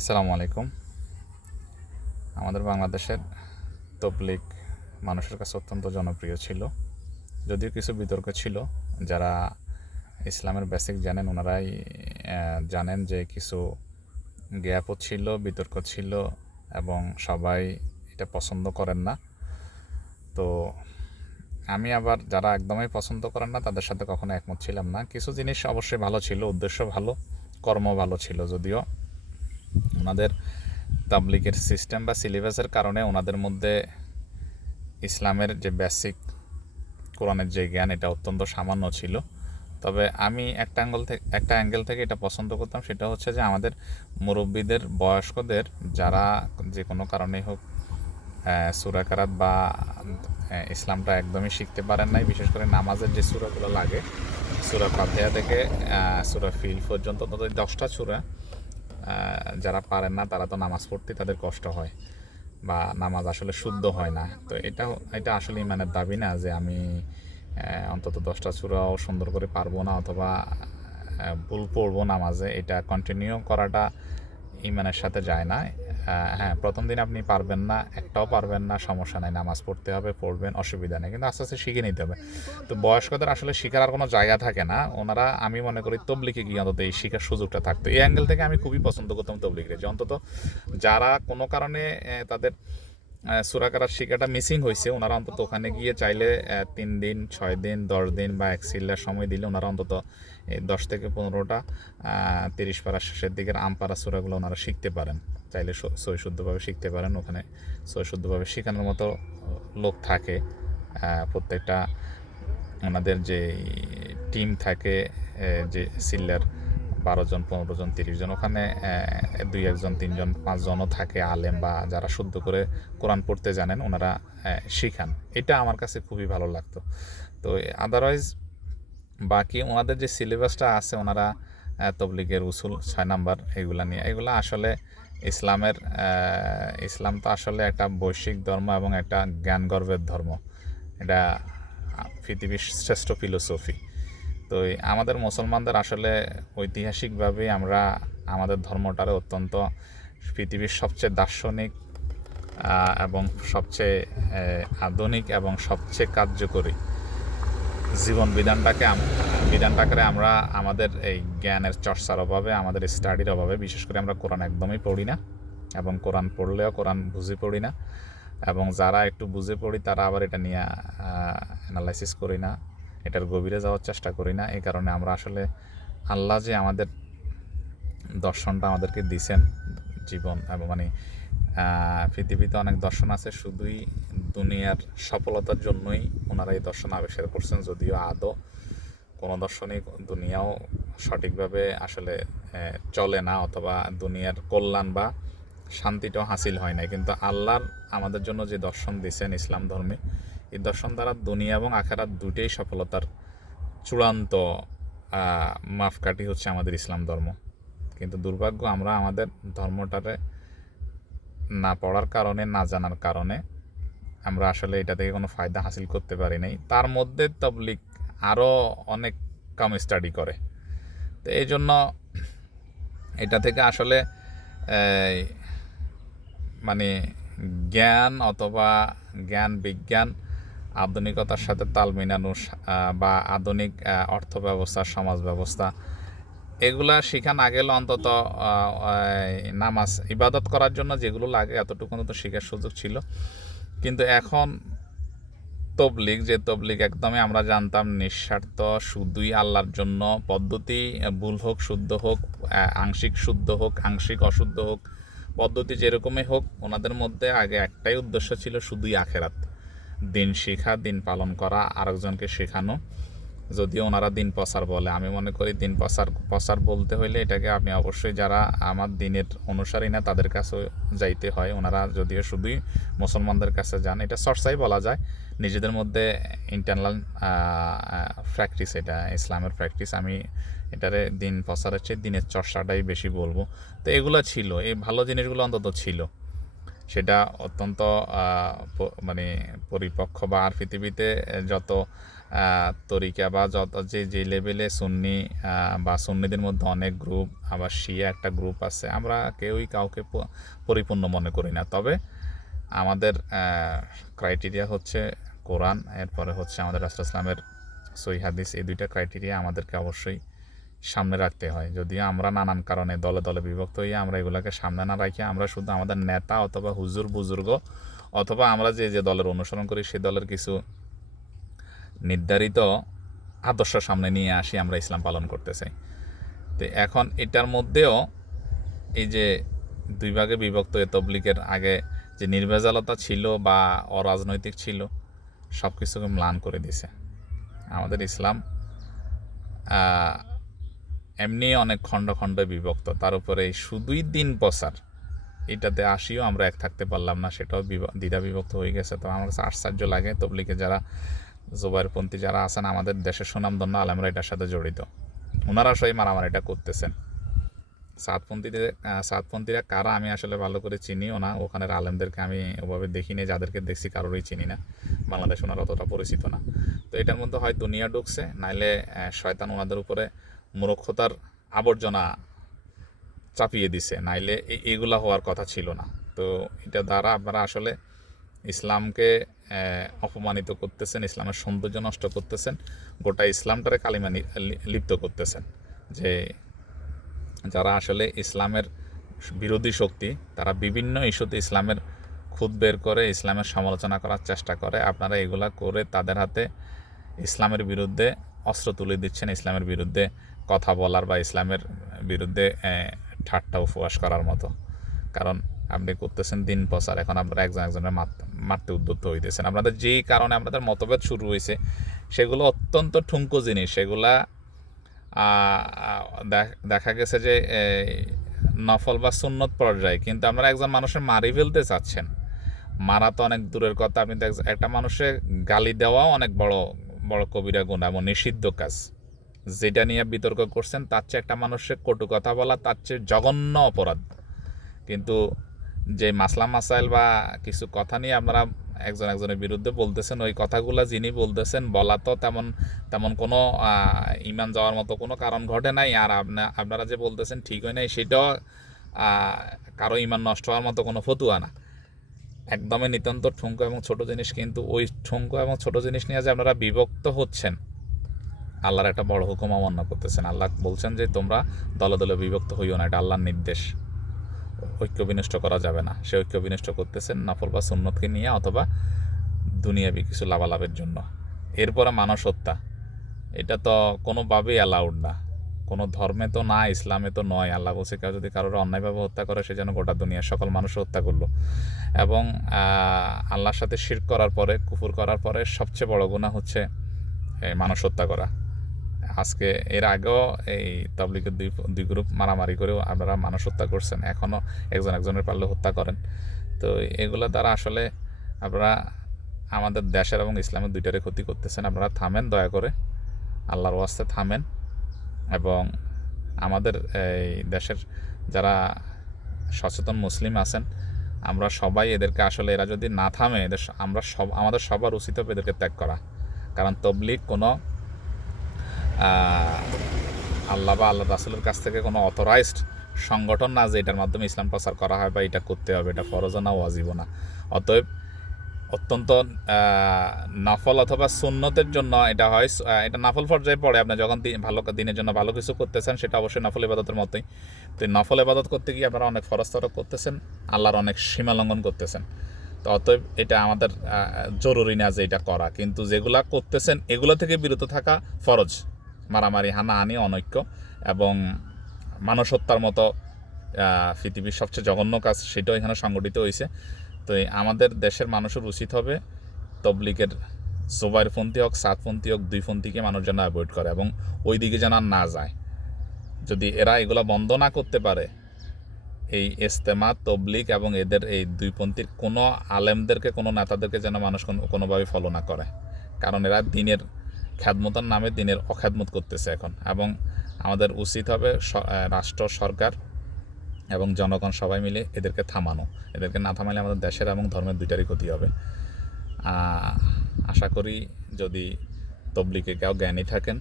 আসসালামু আলাইকুম। আমাদের বাংলাদেশের তবলিগ মানুষের কাছে অত্যন্ত জনপ্রিয় ছিল, যদিও কিছু বিতর্ক ছিল। যারা ইসলামের বেসিক জানেন ওনারাই জানেন যে কিছু গ্যাপও ছিল, বিতর্ক ছিল এবং সবাই এটা পছন্দ করেন না। তো আমি আবার যারা একদমই পছন্দ করেন না তাদের সাথে কখনো একমত ছিলাম না। কিছু জিনিস অবশ্যই ভালো ছিল, উদ্দেশ্য ভালো, কর্ম ভালো ছিল, যদিও ওনাদের তাবলিগের সিস্টেম বা সিলেবাসের কারণে ওনাদের মধ্যে ইসলামের যে বেসিক কোরআনের যে জ্ঞান এটা অত্যন্ত সামান্য ছিল। তবে আমি একটা অ্যাঙ্গেল থেকে এটা পছন্দ করতাম, সেটা হচ্ছে যে আমাদের মুরব্বীদের, বয়স্কদের যারা যে কোনো কারণেই হোক সূরা কেরাত বা ইসলামটা একদমই শিখতে পারেন নাই, বিশেষ করে নামাজের যে সূরাগুলো লাগে, সূরা ফাতিহা থেকে সূরা ফিল পর্যন্ত অন্তত 10টা সূরা যারা পারেন না তারা তো নামাজ পড়তে তাদের কষ্ট হয় বা নামাজ আসলে শুদ্ধ হয় না। তো এটা আসলে ইমানের দাবি না যে আমি অন্তত 10টা সূরাও সুন্দর করে পারবো না অথবা ভুল পড়বো নামাজে। এটা কন্টিনিউ করাটা ইমানের সাথে যায় না। হ্যাঁ, প্রথম দিন আপনি পারবেন না, একটাও পারবেন না, সমস্যা নাই, নামাজ পড়তে হবে, পড়বেন, অসুবিধা নেই, কিন্তু আস্তে আস্তে শিখে নিতে হবে। তো বয়স্কদের আসলে শেখার আর কোনো জায়গা থাকে না। ওনারা, আমি মনে করি তবলিগে গিয়ে অন্তত এই শেখার সুযোগটা থাকতো। এই অ্যাঙ্গেল থেকে আমি খুবই পছন্দ করতাম তবলিগের, যে অন্তত যারা কোনো কারণে তাদের সূরা কেরাত শিখাটা মিসিং হয়েছে, ওনারা অন্তত ওখানে গিয়ে চাইলে 3 দিন, 6 দিন, 10 দিন বা এক সিল্লার সময় দিলে ওনারা অন্তত 10 থেকে 15টা 30 পারা শেষের দিকের আমপারা সূরাগুলো ওনারা শিখতে পারেন, চাইলে সহি শুদ্ধভাবে শিখতে পারেন। ওখানে সহি শুদ্ধভাবে শেখানোর মতো লোক থাকে। প্রত্যেকটা ওনাদের যে টিম থাকে, যে সিল্লার 12 জন, 15 জন, 30 জন, ওখানে 2-1 জন, 3 জন, 5 জনও থাকে আলেম বা যারা শুদ্ধ করে কোরআন পড়তে জানেন, ওনারা শিখান। এটা আমার কাছে খুবই ভালো লাগতো। তো আদারওয়াইজ বাকি ওনাদের যে সিলেবাসটা আছে, ওনারা তবলিগের উসুল 6 নাম্বার এগুলা নিয়ে, এগুলা আসলে ইসলাম তো আসলে একটা বৈশ্বিক ধর্ম এবং একটা জ্ঞানগর্ভের ধর্ম। এটা পৃথিবীর শ্রেষ্ঠ ফিলোসফি। তো আমাদের মুসলমানদের আসলে ঐতিহাসিকভাবে আমরা আমাদের ধর্মটারে অত্যন্ত পৃথিবীর সবচেয়ে দার্শনিক এবং সবচেয়ে আধুনিক এবং সবচেয়ে কার্যকরী জীবন বিধানটাকে আমরা আমাদের এই জ্ঞানের চর্চার অভাবে, আমাদের স্টাডির অভাবে, বিশেষ করে আমরা কোরআন একদমই পড়ি না, এবং কোরআন পড়লেও কোরআন বুঝে পড়ি না, এবং যারা একটু বুঝে পড়ি তারা আবার এটা নিয়ে অ্যানালাইসিস করি না, এটার গভীরে যাওয়ার চেষ্টা করি না। এই কারণে আমরা আসলে আল্লাহ যে আমাদের দর্শনটা আমাদেরকে দিছেন জীবন, এবং মানে পৃথিবীতে অনেক দর্শন আছে, শুধুই দুনিয়ার সফলতার জন্যই ওনারা এই দর্শন আবিষ্কার করছেন, যদিও আদৌ কোনো দর্শনই দুনিয়াও সঠিকভাবে আসলে চলে না, অথবা দুনিয়ার কল্যাণ বা শান্তিটাও হাসিল হয় না। কিন্তু আল্লাহর আমাদের জন্য যে দর্শন দিয়েছেন ইসলাম ধর্মে, এই দর্শন দ্বারা দুনিয়া এবং আখেরাত দুইটাই সফলতার চূড়ান্ত মাপকাঠি হচ্ছে আমাদের ইসলাম ধর্ম। কিন্তু দুর্ভাগ্য, আমরা আমাদের ধর্মটারে না পড়ার কারণে, না জানার কারণে আমরা আসলে এটা থেকে কোনো ফায়দা হাসিল করতে পারি নাই। তার মধ্যে তবলিগ আরও অনেক কম স্টাডি করে। তো এই জন্য এটা থেকে আসলে মানে জ্ঞান অথবা জ্ঞান বিজ্ঞান আধুনিকতার সাথে তাল মেলানো বা আধুনিক অর্থ ব্যবস্থা, সমাজ ব্যবস্থা, এগুলা শেখা না গেলে অন্তত নামাজ ইবাদত করার জন্য যেগুলো লাগে এতটুকু তো শেখার সুযোগ ছিল। কিন্তু এখন তবলিগ একদমই আমরা জানতাম নিঃস্বার্থ, শুধুই আল্লাহর জন্য পদ্ধতি, ভুল হোক, শুদ্ধ হোক, আংশিক শুদ্ধ হোক, আংশিক অশুদ্ধ হোক, পদ্ধতি যেরকমই হোক, ওনাদের মধ্যে আগে একটাই উদ্দেশ্য ছিল, শুধুই আখেরাত, দিন শেখা, দিন পালন করা, আরেকজনকে শেখানো। যদিও ওনারা দিন প্রচার বলে, আমি মনে করি দিন প্রচার বলতে হইলে এটাকে আপনি অবশ্যই যারা আমার দিনের অনুসারী না তাদের কাছেও যাইতে হয়। ওনারা যদিও শুধুই মুসলমানদের কাছে যান, এটা চর্চাই বলা যায়, নিজেদের মধ্যে ইন্টারনাল প্র্যাকটিস, এটা ইসলামের প্র্যাকটিস। আমি এটারে দিন প্রচারের চেয়ে দিনের চর্চাটাই বেশি বলবো। তো এগুলো ছিল, এই ভালো জিনিসগুলো অন্তত ছিল, সেটা অত্যন্ত মানে পরিপক্ক বা আর পৃথিবীতে যত তরিকা বা যত যে লেভেলে সুন্নি বা সুন্নিদের মধ্যে অনেক গ্রুপ, আবার শিয়া একটা গ্রুপ আছে, আমরা কেউই কাউকে পরিপূর্ণ মনে করি না। তবে আমাদের ক্রাইটেরিয়া হচ্ছে কোরআন, এরপরে হচ্ছে আমাদের রাসূল ইসলামের সহিহ হাদিস। এই দুইটা ক্রাইটেরিয়া আমাদেরকে অবশ্যই সামনে রাখতে হয়। যদিও আমরা নানান কারণে দলে দলে বিভক্ত হয়ে আমরা এগুলোকে সামনে না রাখি, আমরা শুধু আমাদের নেতা অথবা হুজুর বুজুর্গ অথবা আমরা যে যে দলের অনুসরণ করি সেই দলের কিছু নির্ধারিত আদর্শ সামনে নিয়ে আসি, আমরা ইসলাম পালন করতে চাই। তো এখন এটার মধ্যেও এই যে দুই ভাগে বিভক্ত তবলিগের আগে যে নির্ভেজালতা ছিল বা অরাজনৈতিক ছিল, সব কিছুকে ম্লান করে দিছে। আমাদের ইসলাম এমনি অনেক খণ্ড খণ্ডে বিভক্ত, তার উপরে শুধুই দিন প্রচার, এটাতে আসিও আমরা এক থাকতে পারলাম না, সেটাও দ্বিধা বিভক্ত হয়ে গেছে। তো আমার কাছে আশ্চর্য লাগে তবলিগে যারা জোবাইরপন্থী যারা আছেন, আমাদের দেশের সুনামধন্য আলেমরা এটার সাথে জড়িত, ওনারা সবাই মারামারিটা করতেছেন। সাতপন্থীরা কারা আমি আসলে ভালো করে চিনিও না, ওখানের আলেমদেরকে আমি ওভাবে দেখিনি, যাদেরকে দেখছি কারোরই চিনি না, বাংলাদেশ ওনার অতটা পরিচিত না। তো এটার মধ্যে হয় দুনিয়া ঢুকছে, নাইলে শয়তান ওনাদের উপরে মূর্খতার আবর্জনা চাপিয়ে দিছে, নাইলে এগুলা হওয়ার কথা ছিল না। তো এটা দ্বারা আপনারা আসলে ইসলামকে অপমানিত করতেছেন, ইসলামের সৌন্দর্য নষ্ট করতেছেন, গোটা ইসলামটারে কালিমা লিপ্ত করতেছেন। যে যারা আসলে ইসলামের বিরোধী শক্তি, তারা বিভিন্ন ইস্যুতে ইসলামের খুঁত বের করে ইসলামের সমালোচনা করার চেষ্টা করে, আপনারা এগুলা করে তাদের হাতে ইসলামের বিরুদ্ধে অস্ত্র তুলে দিচ্ছেন, ইসলামের বিরুদ্ধে কথা বলার বা ইসলামের বিরুদ্ধে ঠাট্টা উপহাস করার মতো। কারণ আপনি করতেছেন দিন প্রচার, এখন আপনারা একজন একজনের মারতে উদ্যত হইতেছেন। আপনাদের যেই কারণে আপনাদের মতভেদ শুরু হয়েছে সেগুলো অত্যন্ত ঠুনকো জিনিস, সেগুলা দেখা গেছে যে নফল বা সুন্নত পর্যায়ে, কিন্তু আপনারা একজন মানুষের মারি ফেলতে চাচ্ছেন। মারা তো অনেক দূরের কথা, আপনি একটা মানুষের গালি দেওয়াও অনেক বড় বড় কবিরা গুনাহ এবং নিষিদ্ধ কাজ। যেটা নিয়ে বিতর্ক করছেন তার চেয়ে একটা মানুষের কটু কথা বলা তার চেয়ে জঘন্য অপরাধ। কিন্তু যে মাসলা মাসাইল বা কিছু কথা নিয়ে আপনারা একজন একজনের বিরুদ্ধে বলতেছেন, ওই কথাগুলো যিনি বলতেছেন বলা তো তেমন কোনো ইমান যাওয়ার মতো কোনো কারণ ঘটে নাই, আর আপনারা যে বলতেছেন ঠিক হয় নাই সেটাও কারো ইমান নষ্ট হওয়ার মতো কোনো ফতুয়া না, একদমই নিতান্ত ঠুনকো এবং ছোট জিনিস। কিন্তু ওই ঠুনকো এবং ছোট জিনিস নিয়ে যে আপনারা বিভক্ত হচ্ছেন, আল্লাহর একটা বড় হুকুম অমান্য করতেছেন। আল্লাহ বলছেন যে তোমরা দলে দলে বিভক্ত হইও না, এটা আল্লাহর নির্দেশ, ঐক্য বিনষ্ট করা যাবে না। সে ঐক্য বিনষ্ট করতেছেন নফল বা সুন্নতকে নিয়ে অথবা দুনিয়াবি কিছু লাভালাভের জন্য। এরপরে মানুষ হত্যা, এটা তো কোনোভাবেই অ্যালাউড না, কোনো ধর্মে তো না, ইসলামে তো নয়। আল্লাহ বলছে কেউ যদি কারোর অন্যায়ভাবে হত্যা করে সে যেন গোটা দুনিয়ার সকল মানুষ হত্যা করলো। এবং আল্লাহর সাথে শিরক করার পরে, কুফর করার পরে সবচেয়ে বড় গুনাহ হচ্ছে মানুষ হত্যা করা। আজকে এর আগেও এই তাবলিগের দুই গ্রুপ মারামারি করেও আপনারা মানুষ হত্যা করছেন, এখনও একজন একজনের পারলে হত্যা করেন। তো এগুলো দ্বারা আসলে আপনারা আমাদের দেশের এবং ইসলামের দুইটারে ক্ষতি করতেছেন। আপনারা থামেন, দয়া করে আল্লাহর ওয়াস্তে থামেন। এবং আমাদের এই দেশের যারা সচেতন মুসলিম আছেন, আমরা সবাই এদেরকে আসলে, এরা যদি না থামে আমাদের সবার উচিত হবে এদেরকে ত্যাগ করা। কারণ তবলিগ কোনো আল্লাহ বা আল্লাহ রাসূলের কাছ থেকে কোনো অথরাইজড সংগঠন না যে এটার মাধ্যমে ইসলাম প্রচার করা হয় বা এটা করতে হবে, এটা ফরজ না ওয়াজিব না। অতএব অত্যন্ত নফল অথবা সুন্নতের জন্য এটা হয়, এটা নফল পর্যায়ে পড়ে। আপনি যখন ভালো দিনের জন্য ভালো কিছু করতেছেন সেটা অবশ্যই নফল ইবাদতের মতোই। তো নফল ইবাদত করতে গিয়ে আপনারা অনেক ফরজ তরক করতেছেন, আল্লাহর অনেক সীমা লঙ্ঘন করতেছেন। তো অতএব এটা আমাদের জরুরি না যে এটা করা, কিন্তু যেগুলা করতেছেন এগুলো থেকে বিরত থাকা ফরজ। মারামারি, হানাহানি, অনৈক্য এবং মানুষ হত্যার মতো পৃথিবীর সবচেয়ে জঘন্য কাজ, সেটাও এখানে সংগঠিত হয়েছে। তো আমাদের দেশের মানুষের উচিত হবে তবলিগের জোবাইরপন্থী হোক, সাতপন্থী হোক, দুইপন্থীকে মানুষ যেন অ্যাভয়েড করে এবং ওই দিকে যেন না যায়। যদি এরা এগুলো বন্ধ না করতে পারে, এই ইজতেমা, তবলিগ এবং এদের এই দুইপন্থীর কোনো আলেমদেরকে, কোনো নেতাদেরকে যেন মানুষ কোনোভাবে ফলো না করে। কারণ এরা দিনের খ্যাদমতের নামে দিনের অখ্যাদমত করতেছে এখন। এবং আমাদের উচিত হবে রাষ্ট্র, সরকার এবং জনগণ সবাই মিলে এদেরকে থামানো। এদেরকে না থামালে আমাদের দেশের এবং ধর্মের দুইটারই ক্ষতি হবে। আশা করি যদি তবলিগে কেউ জ্ঞানী থাকেন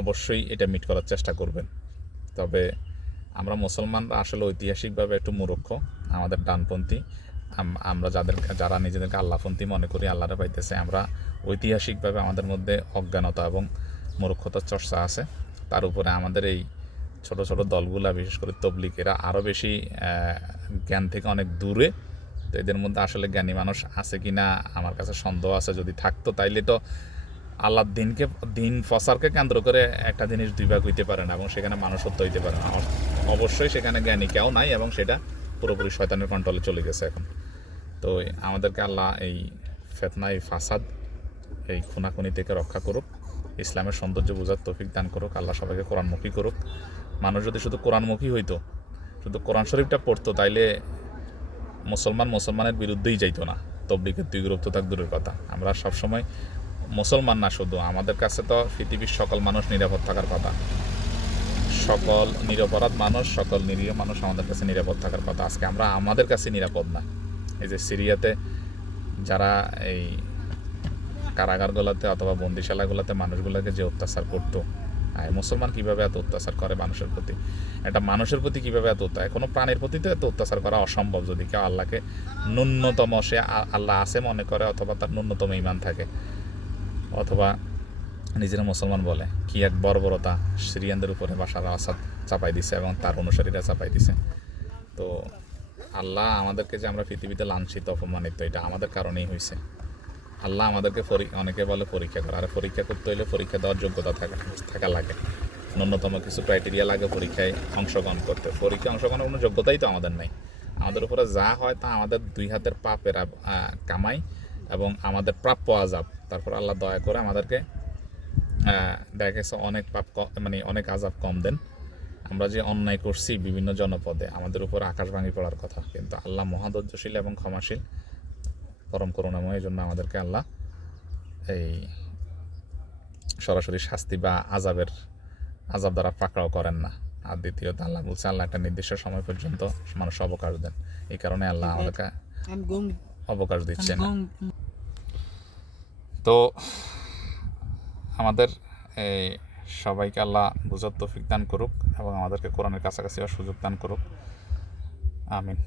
অবশ্যই এটা মিট করার চেষ্টা করবেন। তবে আমরা মুসলমানরা আসলে ঐতিহাসিকভাবে একটু মূর্খ, আমাদের ডানপন্থী, আমরা যারা নিজেদেরকে আল্লাহপন্থী মনে করি, আল্লাহরে পাইতেছে, আমরা ঐতিহাসিকভাবে আমাদের মধ্যে অজ্ঞানতা এবং মূর্খতার চর্চা আছে। তার উপরে আমাদের এই ছোট ছোট দলগুলা, বিশেষ করে তবলিগেরা আরও বেশি জ্ঞান থেকে অনেক দূরে। তো এদের মধ্যে আসলে জ্ঞানী মানুষ আছে কি না আমার কাছে সন্দেহ আছে। যদি থাকতো তাইলে তো আল্লাহর দিন ফসারকে কেন্দ্র করে একটা জিনিস দুই ভাগ হইতে পারে না এবং সেখানে মানুষত্ব হইতে পারে না। অবশ্যই সেখানে জ্ঞানী কেউ নাই এবং সেটা পুরোপুরি শয়তানের কন্ট্রোলে চলে গেছে এখন। তো আমাদেরকে আল্লাহ এই ফেতনা, এই ফাসাদ, এই খুনাখুনি থেকে রক্ষা করুক, ইসলামের সৌন্দর্য বোঝার তৌফিক দান করুক, আল্লাহ সবাইকে কোরআনমুখী করুক। মানুষ যদি শুধু কোরআনমুখী হইতো, শুধু কোরআন শরীফটা পড়তো, তাইলে মুসলমানের বিরুদ্ধেই যাইতো না। তবলিগের দুই গ্রুপ তো তার দূরের কথা। আমরা সবসময় মুসলমান না শুধু, আমাদের কাছে তো পৃথিবীর সকল মানুষ নিরাপদ থাকার কথা। সকল নিরপরাধ মানুষ, সকল নিরীহ মানুষ আমাদের কাছে নিরাপদ থাকার কথা। আজকে আমরা আমাদের কাছে নিরাপদ না। এই যে সিরিয়াতে যারা এই কারাগারগুলোতে অথবা বন্দিশালাগুলোতে মানুষগুলোকে যে অত্যাচার করতো, মুসলমান কীভাবে এত অত্যাচার করে মানুষের প্রতি, একটা মানুষের প্রতি কীভাবে এত কোনো প্রাণীর প্রতি তো এত অত্যাচার করা অসম্ভব। যদি কেউ আল্লাহকে ন্যূনতম, সে আল্লাহ আছে মনে করে অথবা তার ন্যূনতম ঈমান থাকে অথবা নিজেরা মুসলমান বলে, কি এক বর্বরতা সিরিয়ানদের উপরে বাশার আসাদ চাপাই দিছে এবং তার অনুসারীরা চাপাই দিছে। তো আল্লাহ আমাদেরকে যে আমরা পৃথিবীতে লাঞ্ছিত, অপমানিত, এটা আমাদের কারণেই হয়েছে। আল্লাহ আমাদেরকে অনেকে বলে পরীক্ষা করে, আর পরীক্ষা করতে হইলে পরীক্ষা দেওয়ার যোগ্যতা থাকা লাগে, ন্যূনতম কিছু ক্রাইটেরিয়া লাগে পরীক্ষায় অংশগ্রহণ করতে। পরীক্ষায় অংশগ্রহণের কোনো যোগ্যতাই তো আমাদের নেই। আমাদের উপরে যা হয় তা আমাদের দুই হাতের পাপের কামাই এবং আমাদের প্রাপ্য আজাব। তারপর আল্লাহ দয়া করে আমাদেরকে দেখা গেছে অনেক অনেক আজাব কম দেন। আমরা যে অন্যায় করছি বিভিন্ন জনপদে, আমাদের উপর আকাশ ভাঙি পড়ার কথা, কিন্তু আল্লাহ মহাধৈর্যশীল এবং ক্ষমাশীল, পরম করুণাময়। এই জন্য আমাদেরকে আল্লাহ এই সরাসরি শাস্তি বা আজাব দ্বারা পাকড়াও করেন না। আর দ্বিতীয়ত আল্লাহ বলছে, আল্লাহ একটা নির্দিষ্ট সময় পর্যন্ত মানুষ অবকাশ দেন। এই কারণে আল্লাহ আমাদেরকে অবকাশ দিচ্ছেন। তো আমাদের এই সবাইকে আল্লাহ বুঝার তৌফিক দান করুক এবং আমাদেরকে কোরআনের কাছাকাছি সুযোগ দান করুক। আমিন।